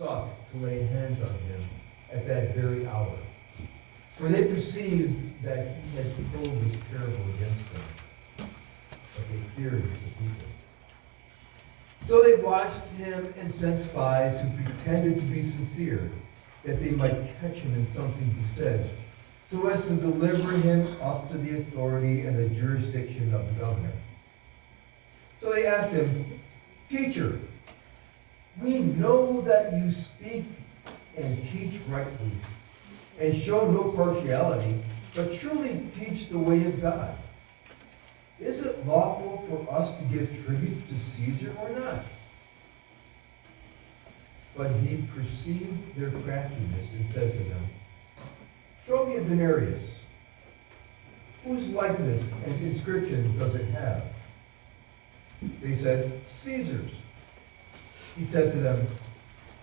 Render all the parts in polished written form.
sought to lay hands on him at that very hour. For they perceived that he had told this parable against them, but they feared the people. So they watched him and sent spies who pretended to be sincere, that they might catch him in something he said, so as to deliver him up to the authority and the jurisdiction of the governor. So they asked him, Teacher, we know that you speak and teach rightly, and show no partiality, but truly teach the way of God. Is it lawful for us to give tribute to Caesar or not? But he perceived their craftiness and said to them, Show me a denarius. Whose likeness and inscription does it have? They said, Caesar's. He said to them,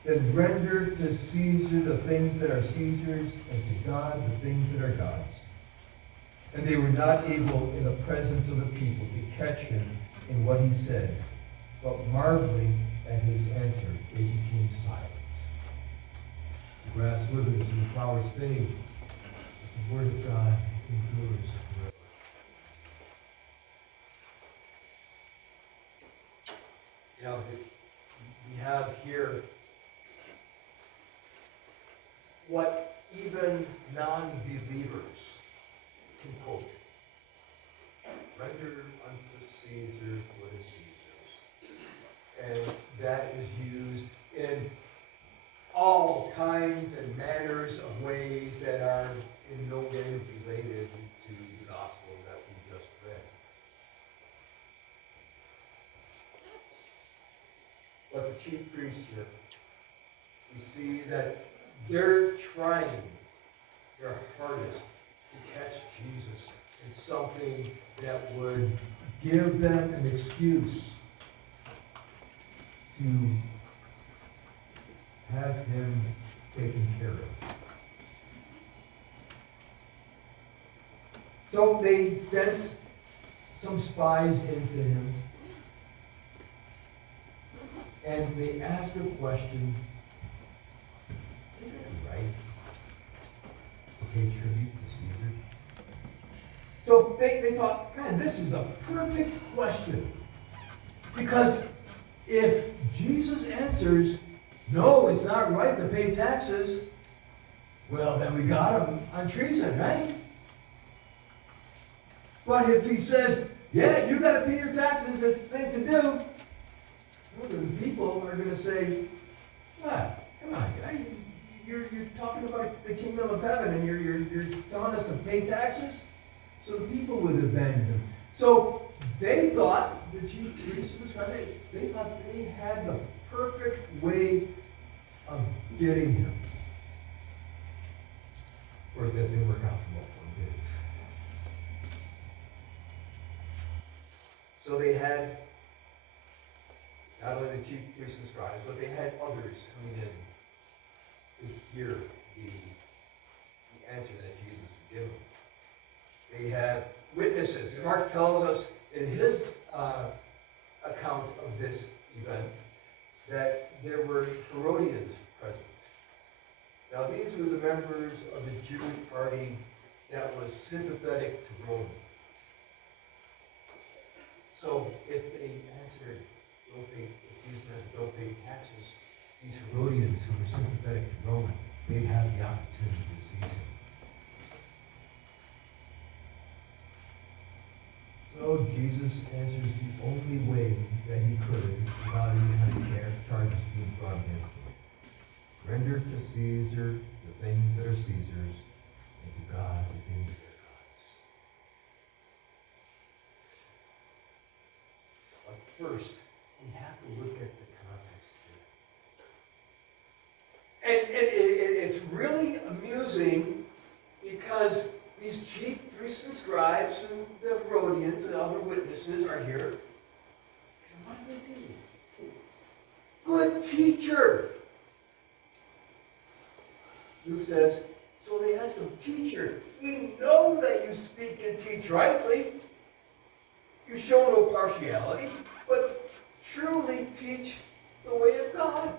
Then render to Caesar the things that are Caesar's, and to God the things that are God's. And they were not able in the presence of the people to catch him in what he said, but marveling at his answer, they became silent. The grass withers and the flowers fade, but the word of God endures forever. You know, we have here what even non-believers can quote. Render unto Caesar what is Caesar's. And that is used in all kinds and manners of ways that are in no way related to the gospel that we just read. But the chief priests here, we see that they're trying their hardest to catch Jesus in something that would give them an excuse to have him taken care of. So they sent some spies into him, and they asked a question. Isn't it right to pay tribute to Caesar? So they thought, man, this is a perfect question. Because if Jesus answers, no, it's not right to pay taxes, well, then we got him on treason, right? But if he says, yeah, you got to pay your taxes, that's the thing to do, well, the people are going to say, what? Come on, guy. You're talking about the kingdom of heaven, and you're telling us to pay taxes? So the people would abandon him. So they thought, the chief priests, they thought they had the perfect way of getting him. Of course, that didn't work out for both of them, did it? So they had not only the chief priests and scribes, but they had others coming in to hear the answer that Jesus would give them. They had witnesses. Mark tells us in his account of this event that there were Herodians present. Now these were the members of the Jewish party that was sympathetic to Rome. So if they answered, if Jesus answered, don't pay taxes, these Herodians who were sympathetic to Rome, they'd have the opportunity to seize him. So Jesus answers the only way that he could without even having charges being brought against him. Render to Caesar the things that are Caesar's, and to God the things that are God's. But first, we have to look at the context here. And it's really amusing because these chief priests and scribes and the Herodians and other witnesses are here. And what do? Good teacher. Luke says, so they asked him, Teacher, we know that you speak and teach rightly. You show no partiality, but truly teach the way of God.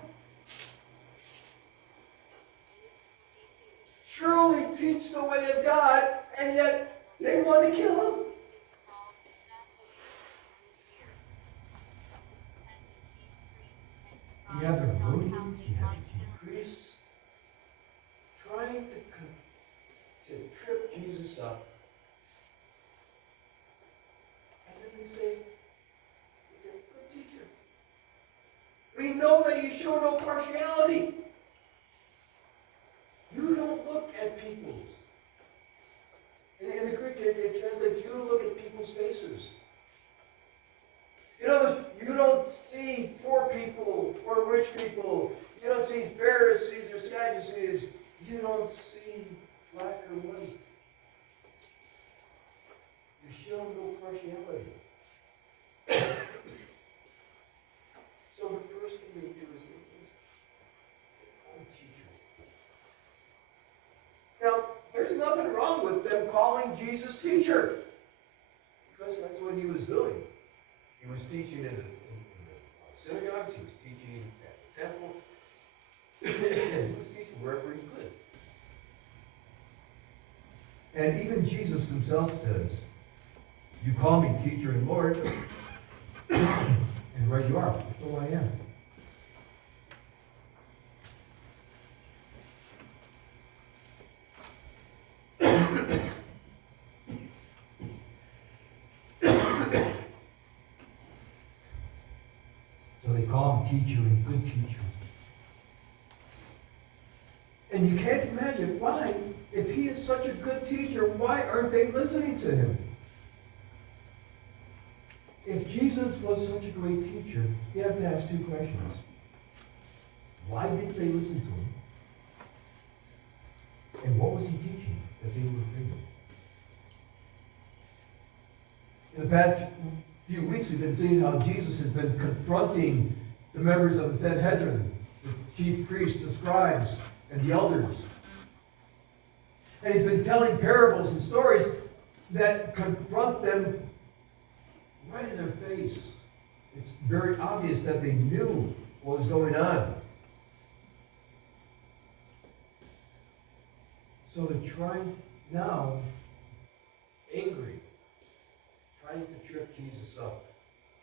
teach the way of God, and yet they want to kill him. You have the Herodians, you have the chief priests trying to trip Jesus up. And then they say, good teacher, we know that you show no partiality. You don't look at people's. In the Greek, it translates, you don't look at people's faces. In other words, you don't see poor people or rich people. You don't see Pharisees or Sadducees. You don't see black or white. You show no partiality. So the first thing they do is they call him teacher. Now, there's nothing wrong with them calling Jesus teacher, because that's what he was doing. He was teaching in the synagogues, he was teaching at the temple, he was teaching wherever he could. And even Jesus himself says, you call me teacher and Lord, and right you are, that's all I am. So they call him teacher and good teacher. And you can't imagine why, if he is such a good teacher, why aren't they listening to him? If Jesus was such a great teacher, you have to ask two questions. Why didn't they listen to him? And what was he teaching that they were afraid of? In the past few weeks, we've been seeing how Jesus has been confronting the members of the Sanhedrin, the chief priests, the scribes, and the elders. And he's been telling parables and stories that confront them right in their face. It's very obvious that they knew what was going on. So they're trying now, angry, trying to trip Jesus up,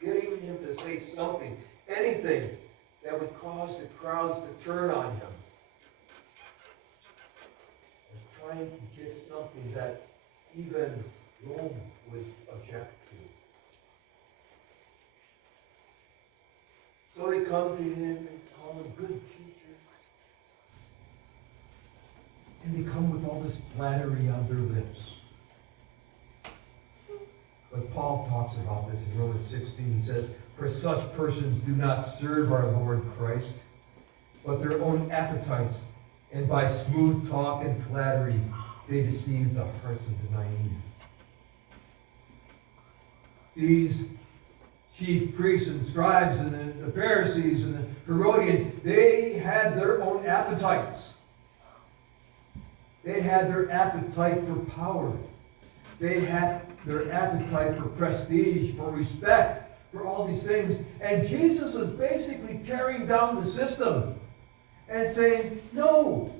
getting him to say something, anything that would cause the crowds to turn on him. They're trying to get something that even Rome would object to. So they come to him and call him good teacher. And they come with all this flattery on their lips. But Paul talks about this in Romans 16. He says, for such persons do not serve our Lord Christ, but their own appetites, and by smooth talk and flattery, they deceive the hearts of the naive. These chief priests and scribes and the Pharisees and the Herodians, they had their own appetites. They had their appetite for power. They had their appetite for prestige, for respect, for all these things. And Jesus was basically tearing down the system and saying, no,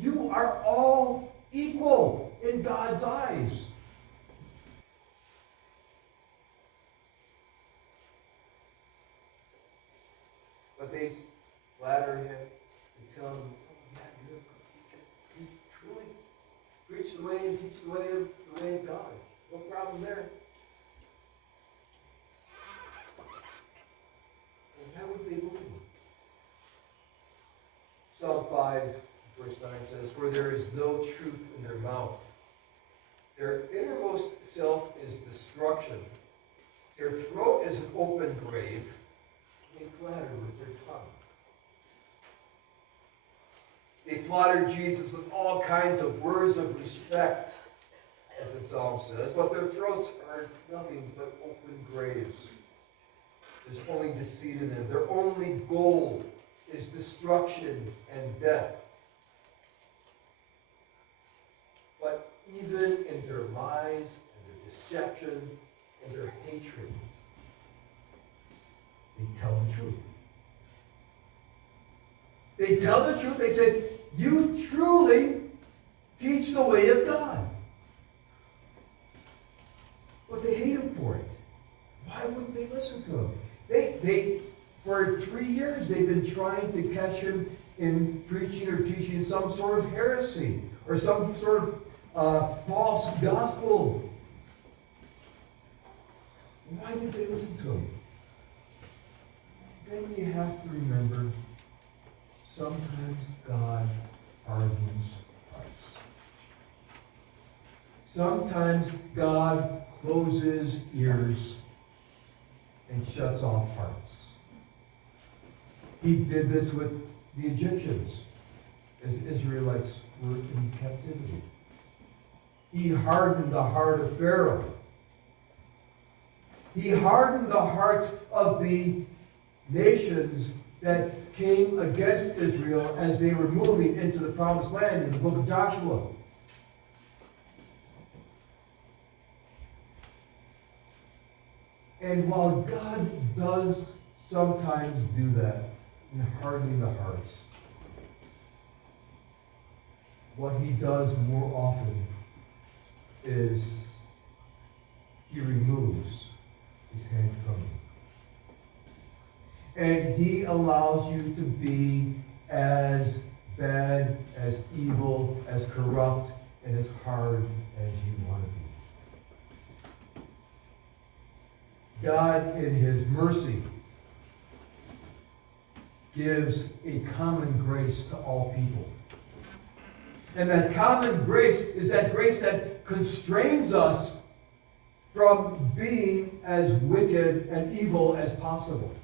you are all equal in God's eyes. But they flatter him and tell him, oh yeah, you're a good teacher. You truly preach the way and teach the way of God. No problem there. And how would they believe him? Psalm 5, verse 9 says, for there is no truth in their mouth. Their innermost self is destruction. Their throat is an open grave. They flatter with their tongue. They flatter Jesus with all kinds of words of respect, as the psalm says, but their throats are nothing but open graves. There's only deceit in them. Their only goal is destruction and death. But even in their lies and their deception and their hatred, they tell the truth. They tell the truth. They said, you truly Teach the way of God. But they hate him for it. Why wouldn't they listen to him? They for 3 years, they've been trying to catch him in preaching or teaching some sort of heresy or some sort of false gospel. Why did they listen to him? Then you have to remember, sometimes God hardens hearts. Sometimes God closes ears and shuts off hearts. He did this with the Egyptians as Israelites were in captivity. He hardened the heart of Pharaoh. He hardened the hearts of the nations that came against Israel as they were moving into the promised land in the book of Joshua. And while God does sometimes do that, in hardening the hearts, what he does more often is he removes his hand from you. And he allows you to be as bad, as evil, as corrupt, and as hard as you want to be. God, in his mercy, gives a common grace to all people. And that common grace is that grace that constrains us from being as wicked and evil as possible.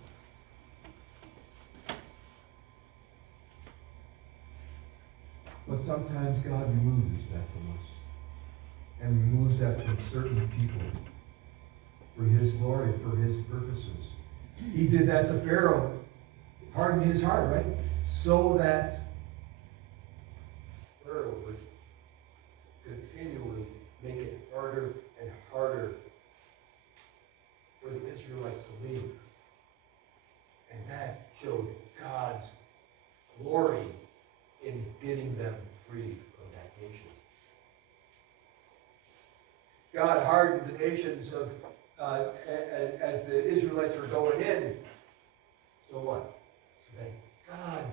But sometimes God removes that from us and removes that from certain people for his glory, for his purposes. He did that to Pharaoh. Hardened his heart, right? So that Pharaoh would continually make it harder and harder for the Israelites to leave. And that showed God's glory in getting them free from that nation. God hardened the nations of as the Israelites were going in. So what? So that God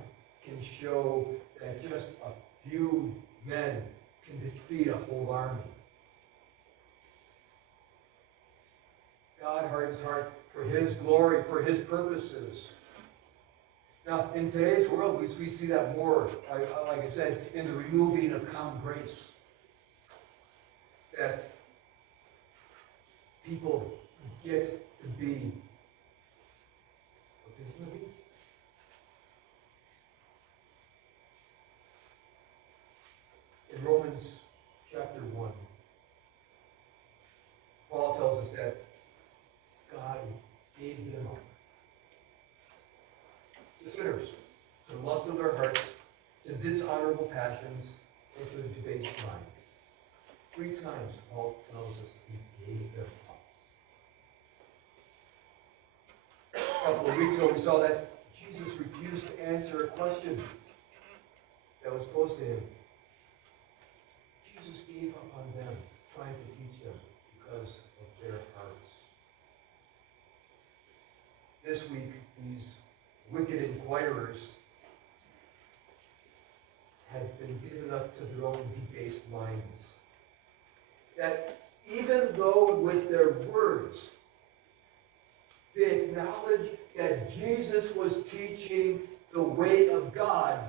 can show that just a few men can defeat a whole army. God hardens heart for his glory, for his purposes. Now, in today's world, we see that more, like I said, in the removing of common grace. That people get to be what they want to be. In Romans chapter 1, Paul tells us that God gave them up to sinners, to the lust of their hearts, to dishonorable passions, and to the debased mind. 3 times Paul tells us he gave them up. A couple of weeks ago we saw that Jesus refused to answer a question that was posed to him. Jesus gave up on them, trying to teach them because of their hearts. This week, these wicked inquirers had been given up to their own debased minds. That even though with their words they acknowledged that Jesus was teaching the way of God,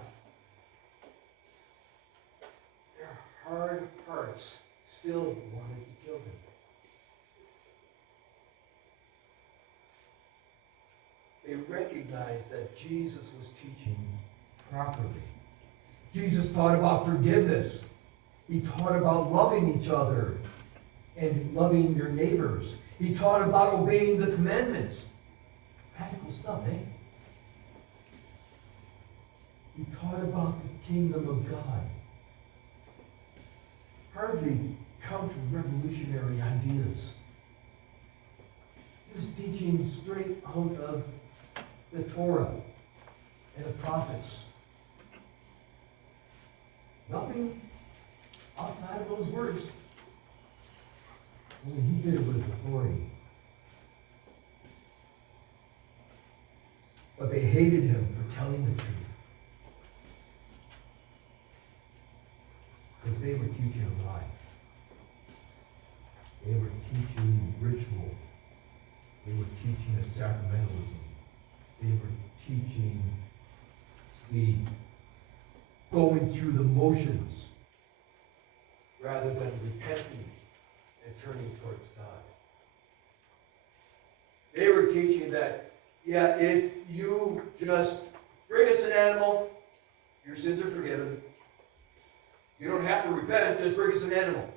their hard hearts still wanted to kill him. They recognized that Jesus was teaching properly. Jesus taught about forgiveness. He taught about loving each other and loving your neighbors. He taught about obeying the commandments. Practical stuff, eh? He taught about the kingdom of God. Hardly counter-revolutionary ideas. He was teaching straight out of the Torah and the prophets. Nothing outside of those words. Only he did it with authority. But they hated him for telling the truth. Because they were teaching a lie. They were teaching ritual. They were teaching a sacramentalism. They were teaching the going through the motions rather than repenting and turning towards God. They were teaching that, yeah, if you just bring us an animal, your sins are forgiven. You don't have to repent, just bring us an animal.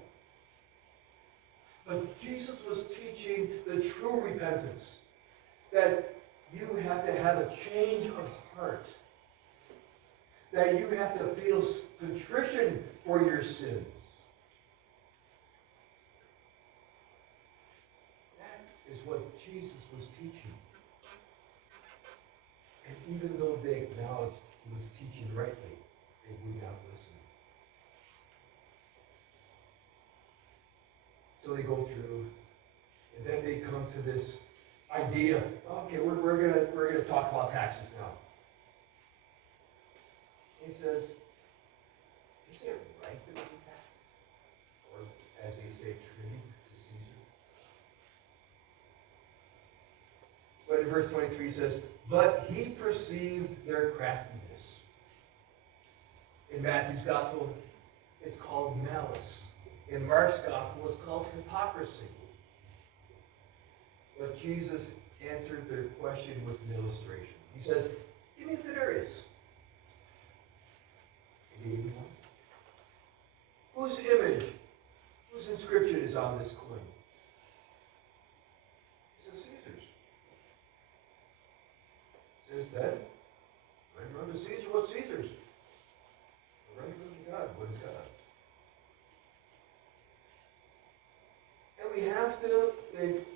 But Jesus was teaching the true repentance, that you have to have a change of heart, that you have to feel contrition for your sins. That is what Jesus was teaching. And even though they acknowledged he was teaching rightly, they would not listen. So they go through, and then they come to this idea. Okay, we're gonna talk about taxes now. He says, is it right to pay taxes? Or, as they say, tribute to Caesar? But in verse 23 it says, but he perceived their craftiness. In Matthew's gospel, it's called malice. In Mark's gospel, it's called hypocrisy. But Jesus answered their question with an illustration. He says, give me the denarius. He gave him one. Whose image, whose inscription is on this coin? He says, Caesar's. He says, then, render unto Caesar what's Caesar's. Render unto God what is God's. And we have to think,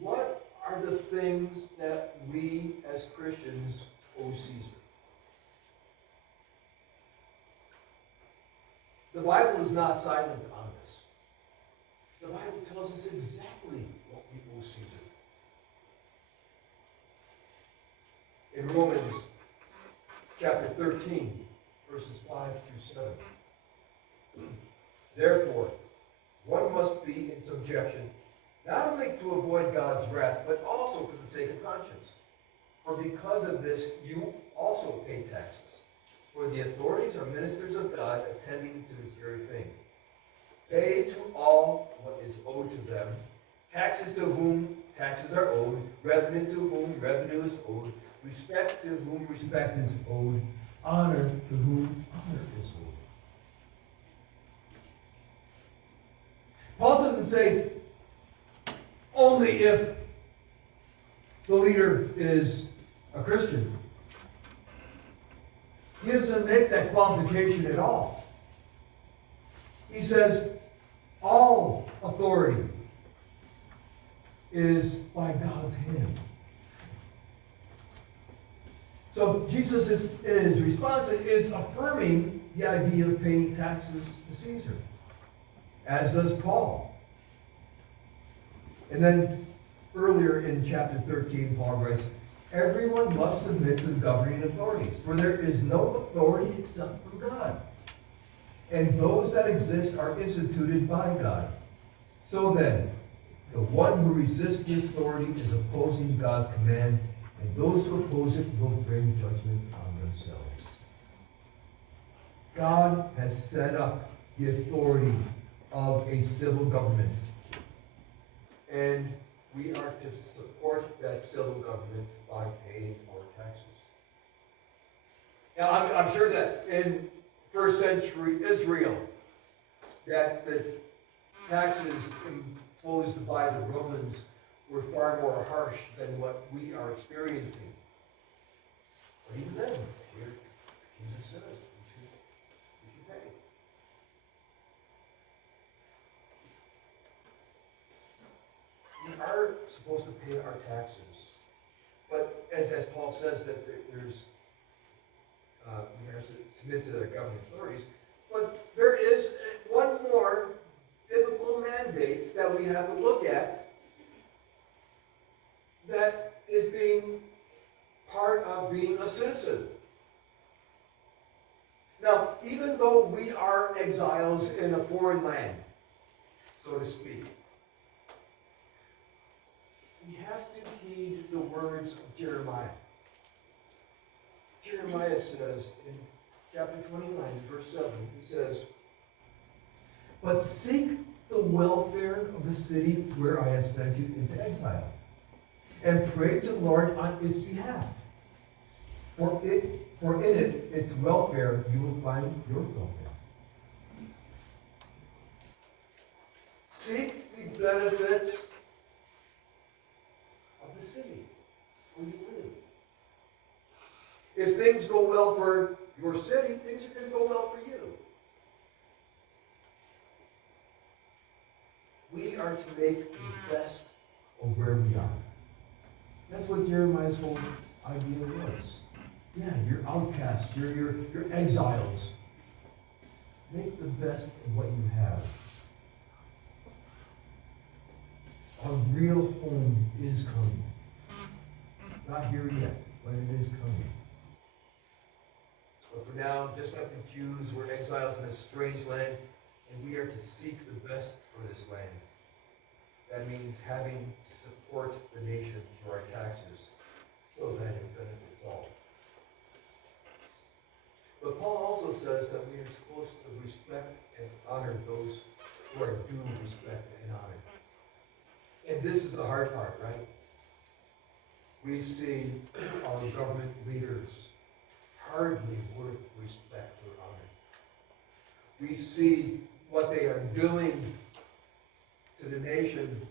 what are the things that we as Christians owe Caesar? The Bible is not silent on this. The Bible tells us exactly what we owe Caesar. In Romans chapter 13, verses 5 through 7. Therefore, one must be in subjection, not only to avoid God's wrath, but also for the sake of conscience. For because of this, you also pay taxes. For the authorities are ministers of God, attending to this very thing. Pay to all what is owed to them, taxes to whom taxes are owed, revenue to whom revenue is owed, respect to whom respect is owed, honor to whom honor is owed. Paul doesn't say only if the leader is a Christian. He doesn't make that qualification at all. He says all authority is by God's hand. So Jesus is, in his response, is affirming the idea of paying taxes to Caesar, as does Paul. And then earlier in chapter 13, Paul writes, everyone must submit to the governing authorities, for there is no authority except from God. And those that exist are instituted by God. So then, the one who resists the authority is opposing God's command, and those who oppose it will bring judgment on themselves. God has set up the authority of a civil government. And we are to support that civil government by paying our taxes. Now, I'm sure that in first century Israel, that the taxes imposed by the Romans were far more harsh than what we are experiencing. But even then, here, Jesus says we should pay. We are supposed to pay our taxes. But as Paul says, that there's we are to submit to the governing authorities. But there is one that we have to look at that is being part of being a citizen. Now, even though we are exiles in a foreign land, so to speak, we have to heed the words of Jeremiah. Jeremiah says in chapter 29, verse 7, he says, "But seek the welfare of the city where I have sent you into exile, and pray to the Lord on its behalf. For in it, its welfare, you will find your welfare." Seek the benefits of the city where you live. If things go well for your city, things are going to go well for you. We are to make the best of where we are. That's what Jeremiah's whole idea was. Yeah, you're outcasts, you're exiles. Make the best of what you have. Our real home is coming. Not here yet, but it is coming. But for now, just like the Jews, we're exiles in a strange land, and we are to seek the best for this land. That means having to support the nation through our taxes so that it benefits all. But Paul also says that we are supposed to respect and honor those who are due respect and honor. And this is the hard part, right? We see our government leaders hardly worth respect or honor. We see what they are doing to the nation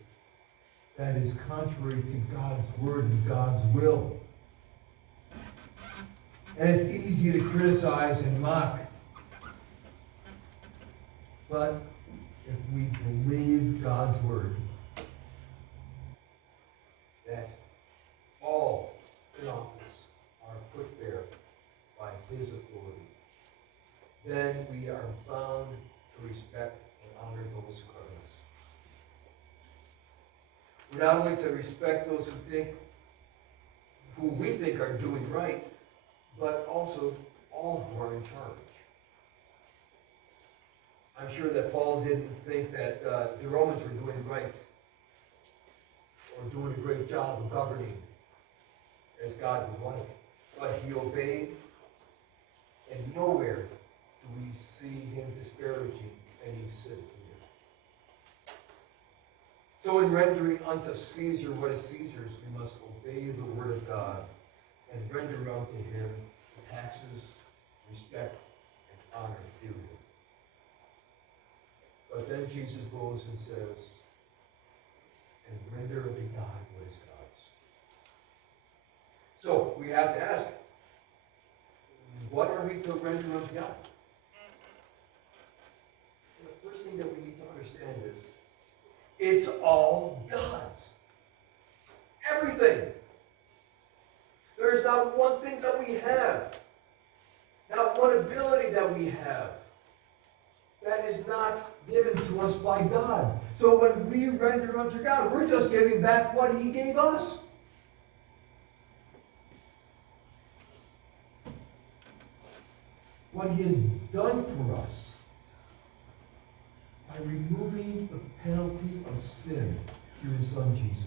that is contrary to God's word and God's will. And it's easy to criticize and mock. But if we believe God's word, that all in office are put there by his authority, then we are bound to respect and honor those who govern us. We're not only to respect those who we think are doing right, but also all who are in charge. I'm sure that Paul didn't think that the Romans were doing right or doing a great job of governing as God would want it. But he obeyed, and nowhere do we see him disparaging any citizen. So in rendering unto Caesar what is Caesar's, we must obey the word of God and render unto him the taxes, respect, and honor due him. But then Jesus goes and says, and render unto God what is God's. So we have to ask, what are we to render unto God? The first thing that we need to understand is, it's all God's. Everything. There's not one thing that we have, not one ability that we have, that is not given to us by God. So when we render unto God, we're just giving back what he gave us. What he has done for us by removing the penalty of sin through his son Jesus.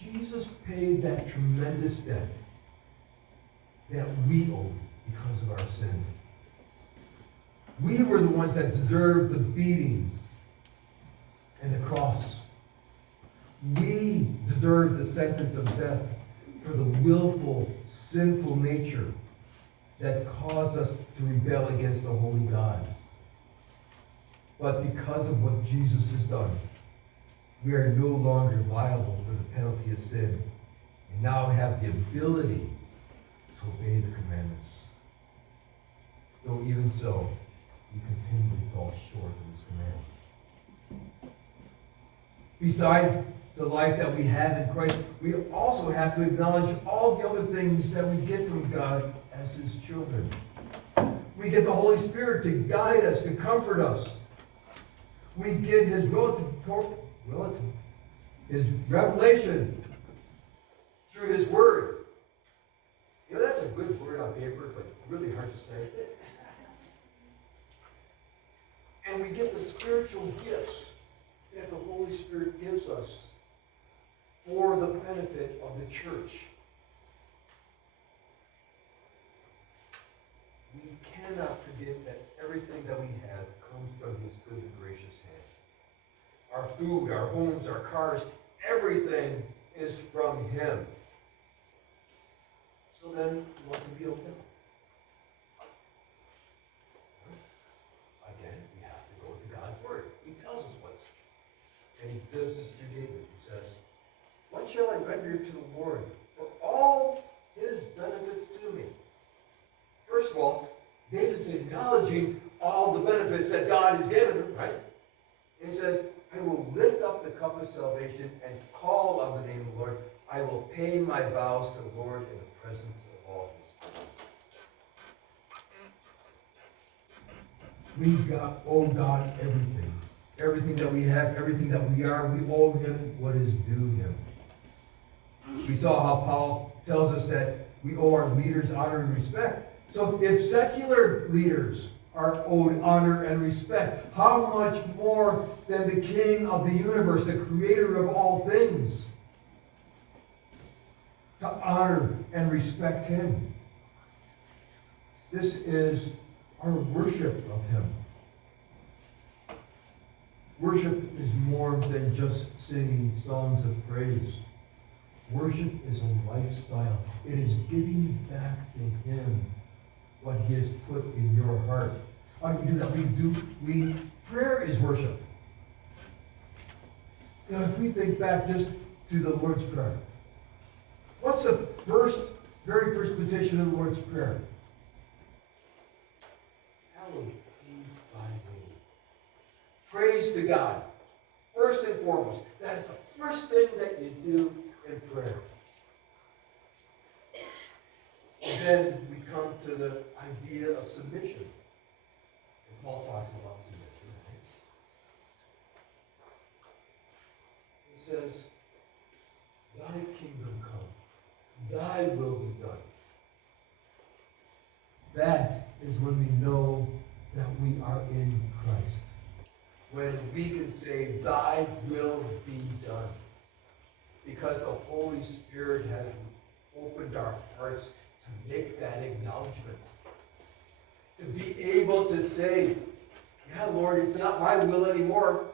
Jesus paid that tremendous debt that we owed because of our sin. We were the ones that deserved the beatings and the cross. We deserved the sentence of death for the willful, sinful nature that caused us to rebel against the holy God. But because of what Jesus has done, we are no longer liable for the penalty of sin, and now have the ability to obey the commandments. Though even so, we continually fall short of this command. Besides the life that we have in Christ, we also have to acknowledge all the other things that we get from God as his children. We get the Holy Spirit to guide us, to comfort us. We get his his revelation through his word. You know, that's a good word on paper, but really hard to say. And we get the spiritual gifts that the Holy Spirit gives us for the benefit of the church. We cannot forget that everything that we have comes from his good and gracious hand. Our food, our homes, our cars, everything is from him. So then, what can be okay? Again, we have to go to God's word. He tells us what's. And he does this through David. He says, "What shall I render to the Lord for all his benefits to me?" First of all, David's acknowledging all the benefits that God has given him, right? He says, "I will lift up the cup of salvation and call on the name of the Lord. I will pay my vows to the Lord in the presence of all his people." We owe God everything. Everything that we have, everything that we are, we owe him what is due him. We saw how Paul tells us that we owe our leaders honor and respect. So if secular leaders are owed honor and respect, how much more than the King of the universe, the creator of all things, to honor and respect him? This is our worship of him. Worship is more than just singing songs of praise. Worship is a lifestyle. It is giving back to him what he has put in your heart. How do we do that? Prayer is worship. Now, if we think back just to the Lord's Prayer, what's the very first petition of the Lord's Prayer? Hallowed be thy name. Praise to God. First and foremost. That is the first thing that you do in prayer. And then we come to the idea of submission. And Paul talks about submission, right? He says, "Thy kingdom come, thy will be done." That is when we know that we are in Christ. When we can say, "Thy will be done." Because the Holy Spirit has opened our hearts to make that acknowledgement. To be able to say, "Yeah, Lord, it's not my will anymore.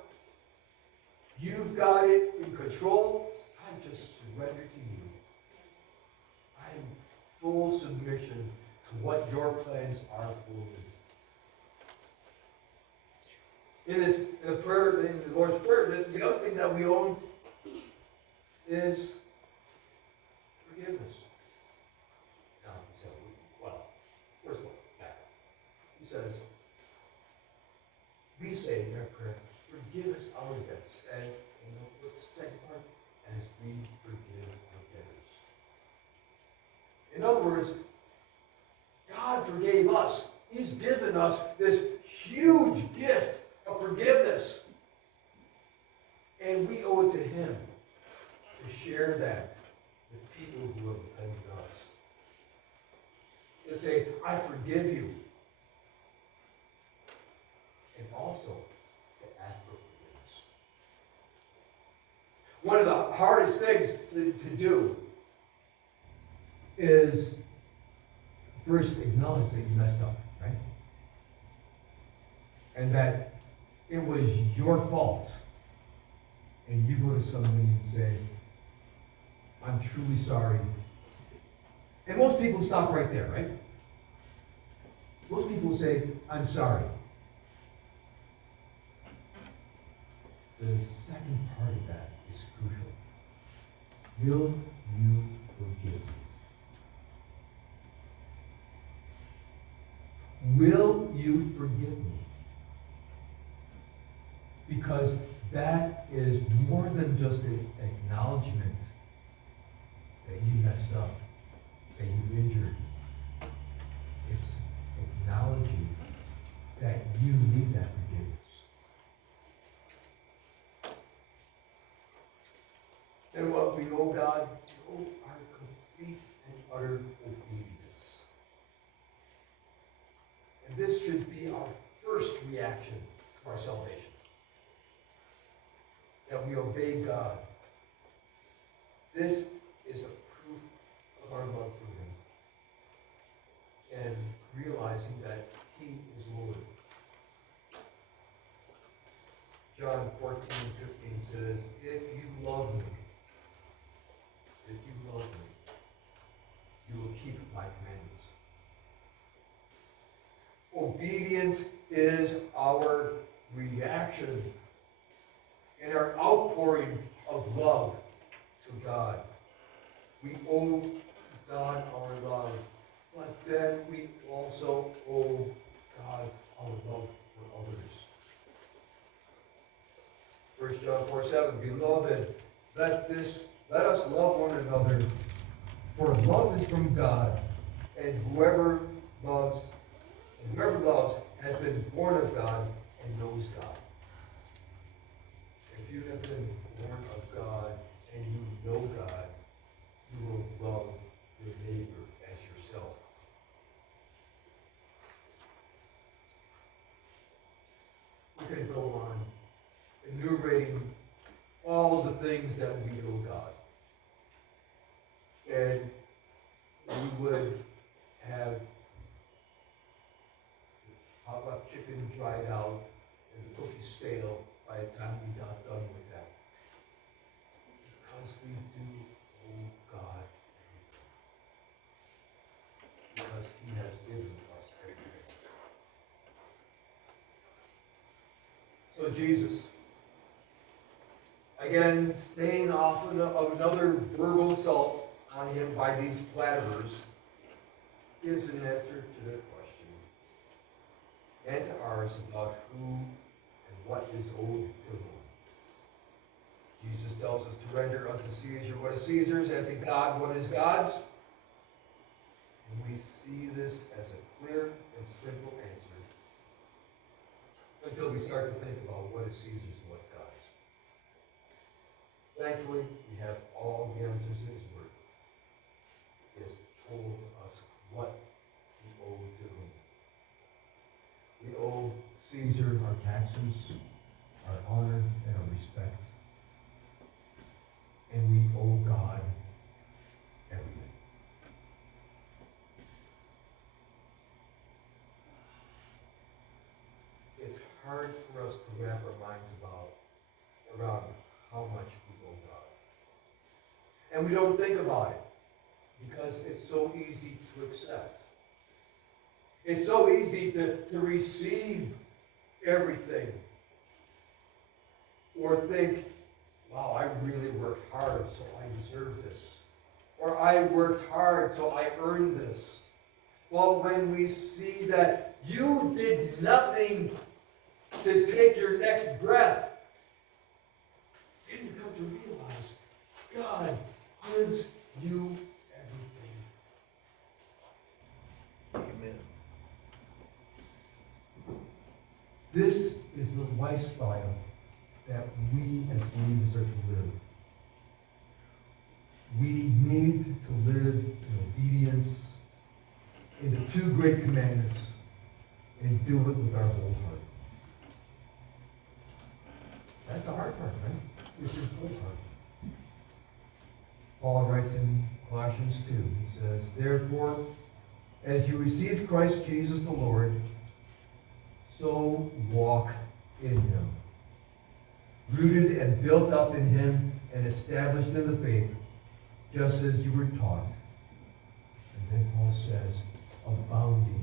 You've got it in control. I just surrender to you. I'm full submission to what your plans are for me." In the prayer, in the Lord's Prayer, the other thing that we own is forgiveness. Now, so, first of all, he says, we say in our prayer, "Forgive us our debts." And what's the second part? "As we forgive our debtors." In other words, God forgave us. He's given us this huge gift of forgiveness. And we owe it to him to share that with people who have offended us. To say, "I forgive you." And also to ask for forgiveness. One of the hardest things to do is first acknowledge that you messed up, right? And that it was your fault. And you go to somebody and say, "I'm truly sorry." And most people stop right there, right? Most people say, "I'm sorry." The second part of that is crucial. Will you forgive me? Will you forgive me? Because that is more than just an acknowledgement that you messed up, that you injured. It's acknowledging that you need that forgiveness. this should be our first reaction to our salvation. That we obey God. This is a proof of our love for Him. And realizing that He is Lord. John 14:15 says, if you love me, you will keep my commandments. Obedience is our reaction and our outpouring of love to God. We owe God our love, but then we also owe God our love for others. 1 John 4:7, beloved, let us love one another, for love is from God, and whoever loves has been born of God and knows God. If you have been born of God and you know God, you will love your neighbor as yourself. We could go on enumerating all the things that we owe God. And we would have hot luck chicken dried out and the cookies stale by the time we got done with that. Because we do owe God everything. Because He has given us everything. So Jesus, again, staying off of another verbal assault on Him by these flatterers, gives an answer to their question and to ours about who and what is owed to whom. Jesus tells us to render unto Caesar what is Caesar's and to God what is God's. And we see this as a clear and simple answer until we start to think about what is Caesar's and what's God's. Thankfully, we have all the answers in His Word. He has told us what we owe to whom. We owe Caesar our taxes, our honor, and our respect. And we owe God everything. It's hard for us to wrap our minds around how much we owe God. And we don't think about it because it's so easy to accept. It's so easy to receive everything. Or think, wow, I really worked hard, so I deserve this. Or I worked hard, so I earned this. Well, when we see that you did nothing to take your next breath, then you come to realize God gives you everything. Amen. This is the lifestyle that we as believers are to live. We need to live in obedience in the two great commandments and do it with our whole heart. That's the hard part, right? It's your whole heart. Paul writes in Colossians 2, he says, therefore, as you receive Christ Jesus the Lord, so walk in Him, rooted and built up in Him and established in the faith, just as you were taught. And then Paul says, abounding